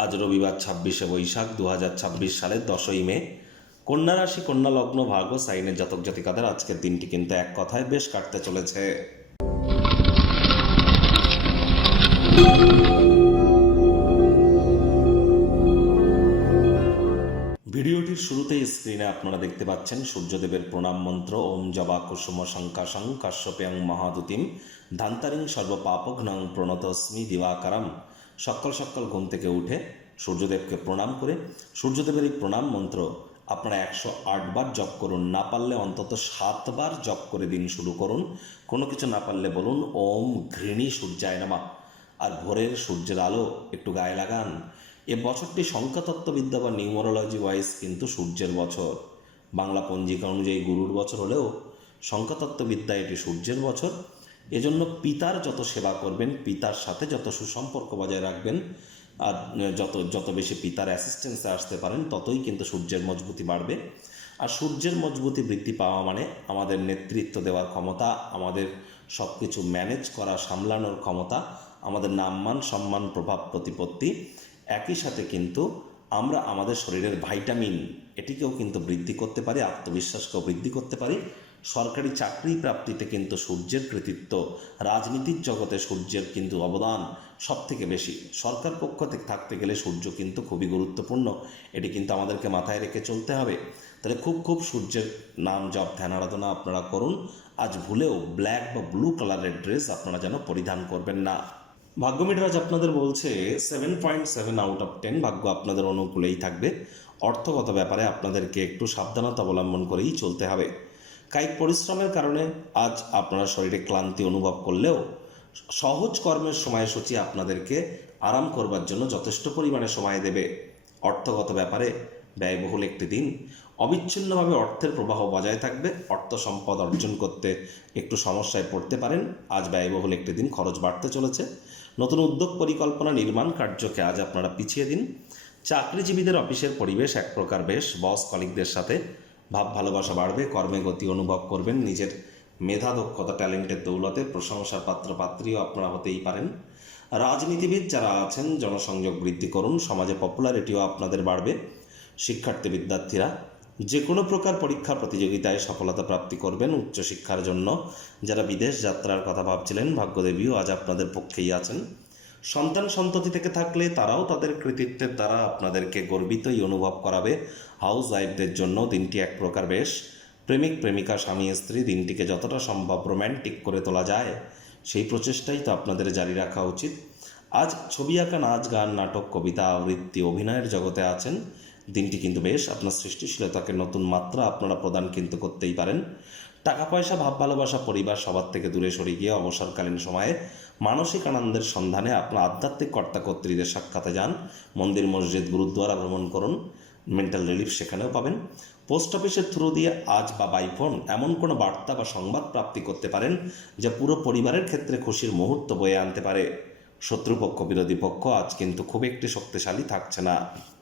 আজ রবিবার 26শে বৈশাখ 2026 সালের 10ই মে। কন্যা রাশি, কন্যা লগ্ন, ভাগ্য সাইনের জাতক জাতিকাদের আজকের দিনটি কিন্তু এক কথায় বেশ কাটতে চলেছে। ভিডিওটির শুরুতেই স্ক্রিনে আপনারা দেখতে পাচ্ছেন সূর্যদেবের প্রণাম মন্ত্র। ওম জবা কুসুম শঙ্কাশং কাশ্যপেয়ং মহাদুতিম ধান্তারিং সর্বপাপঘ্নং প্রণতস্মি দিবাকারম। সকাল সকাল ঘুম থেকে উঠে সূর্যদেবকে প্রণাম করে সূর্যদেবের এই প্রণাম মন্ত্র আপনারা 108 বার জপ করুন। না পারলে অন্তত 7 বার জপ করে দিন শুরু করুন। কোনো কিছু না পারলে বলুন ওম ঘৃণী সূর্যায় নমঃ। আর ভোরের সূর্যের আলো একটু গায়ে লাগান। এ বছরটি সংখ্যাতত্ত্ববিদ্যা বা নিউমারোলজি ওয়াইজ কিন্তু সূর্যের বছর। বাংলা পঞ্জিকা অনুযায়ী গুরুর বছর হলেও সংখ্যাতত্ত্ববিদ্যা এটি সূর্যের বছর। এজন্য পিতার যত সেবা করবেন, পিতার সাথে যত সুসম্পর্ক বজায় রাখবেন, আর যত যত বেশি পিতার অ্যাসিস্ট্যান্সে আসতে পারেন, ততই কিন্তু সূর্যের মজবুতি বাড়বে। আর সূর্যের মজবুতি বৃদ্ধি পাওয়া মানে আমাদের নেতৃত্ব দেওয়ার ক্ষমতা, আমাদের সব কিছু ম্যানেজ করা, সামলানোর ক্ষমতা, আমাদের নামমান সম্মান প্রভাব প্রতিপত্তি, একই সাথে কিন্তু আমরা আমাদের শরীরের ভাইটামিন এটিকেও কিন্তু বৃদ্ধি করতে পারি, আত্মবিশ্বাসকেও বৃদ্ধি করতে পারি। সরকারি চাকরি প্রাপ্তিতে কিন্তু সূর্যের কৃতিত্ব, রাজনীতির জগতে সূর্যের কিন্তু অবদান সব থেকে বেশি। সরকার পক্ষ থেকে থাকতে গেলে সূর্য কিন্তু খুবই গুরুত্বপূর্ণ, এটি কিন্তু আমাদেরকে মাথায় রেখে চলতে হবে। তাহলে খুব সূর্যের নাম জপ ধ্যান আরাধনা আপনারা করুন। আজ ভুলেও ব্ল্যাক বা ব্লু কালারের ড্রেস আপনারা যেন পরিধান করবেন না। ভাগ্যমিটার আপনাদের বলছে 7.7 আউট অফ 10, ভাগ্য আপনাদের অনুকূলেই থাকবে। অর্থগত ব্যাপারে আপনাদেরকে একটু সাবধানতা অবলম্বন করেই চলতে হবে। কায়িক পরিশ্রমের কারণে আজ আপনারা শরীরে ক্লান্তি অনুভব করলেও সহজ কর্মের সময়সূচি আপনাদেরকে আরাম করবার জন্য যথেষ্ট পরিমাণে সময় দেবে। অর্থগত ব্যাপারে ব্যয়বহুল একটি দিন। অবিচ্ছিন্নভাবে অর্থের প্রবাহ বজায় থাকবে। অর্থ সম্পদ অর্জন করতে একটু সমস্যায় পড়তে পারেন। আজ ব্যয়বহুল একটি দিন, খরচ বাড়তে চলেছে। নতুন উদ্যোগ পরিকল্পনা নির্মাণ কার্যকে আজ আপনারা পিছিয়ে দিন। চাকরিজীবীদের অফিসের পরিবেশ এক প্রকার বেশ। বস কলিগদের সাথে ভাব ভালোবাসা বাড়বে। কর্মে গতি অনুভব করবেন। নিজের মেধা দক্ষতা ট্যালেন্টের দৌলতে প্রশংসার পাত্র পাত্রীও আপনারা হতেই পারেন। রাজনীতিবিদ যারা আছেন জনসংযোগ বৃদ্ধি করুন। সমাজে পপুলারিটিও আপনাদের বাড়বে। শিক্ষার্থী বিদ্যার্থীরা যে কোনো প্রকার পরীক্ষা প্রতিযোগিতায় সফলতা প্রাপ্তি করবেন। উচ্চশিক্ষার জন্য যারা বিদেশ যাত্রার কথা ভাবছিলেন, ভাগ্যদেবীও আজ আপনাদের পক্ষেই আছেন। সন্তান সন্ততি থেকে থাকলে তারাও তাদের কৃতিত্বের দ্বারা আপনাদেরকে গর্বিতই অনুভব করাবে। হাউস ওয়াইফদের জন্য দিনটি এক প্রকার বেশ। প্রেমিক প্রেমিকা স্বামী স্ত্রী দিনটিকে যতটা সম্ভব রোম্যান্টিক করে তোলা যায় সেই প্রচেষ্টাই তো আপনাদের জারি রাখা উচিত। আজ ছবি আঁকা, নাচ গান, নাটক, কবিতা আবৃত্তি, অভিনয়ের জগতে আছেন। দিনটি কিন্তু বেশ। আপনার সৃষ্টিশীলতাকে নতুন মাত্রা আপনারা প্রদান কিন্তু করতেই পারেন। টাকা পয়সা, ভাব ভালোবাসা, পরিবার সবার থেকে দূরে সরে গিয়ে অবসরকালীন সময়ে মানসিক আনন্দের সন্ধানে আপনার আধ্যাত্মিক কর্তাকর্ত্রীদের সাক্ষাতে যান। মন্দির, মসজিদ, গুরুদ্বারা ভ্রমণ করুন। মেন্টাল রিলিফ সেখানেও পাবেন। পোস্ট অফিসের থ্রু দিয়ে আজ বা বাই ফোন এমন কোনো বার্তা বা সংবাদ প্রাপ্তি করতে পারেন যা পুরো পরিবারের ক্ষেত্রে খুশির মুহূর্ত বয়ে আনতে পারে। শত্রুপক্ষ, বিরোধী পক্ষ আজ কিন্তু খুব একটি শক্তিশালী থাকছে না।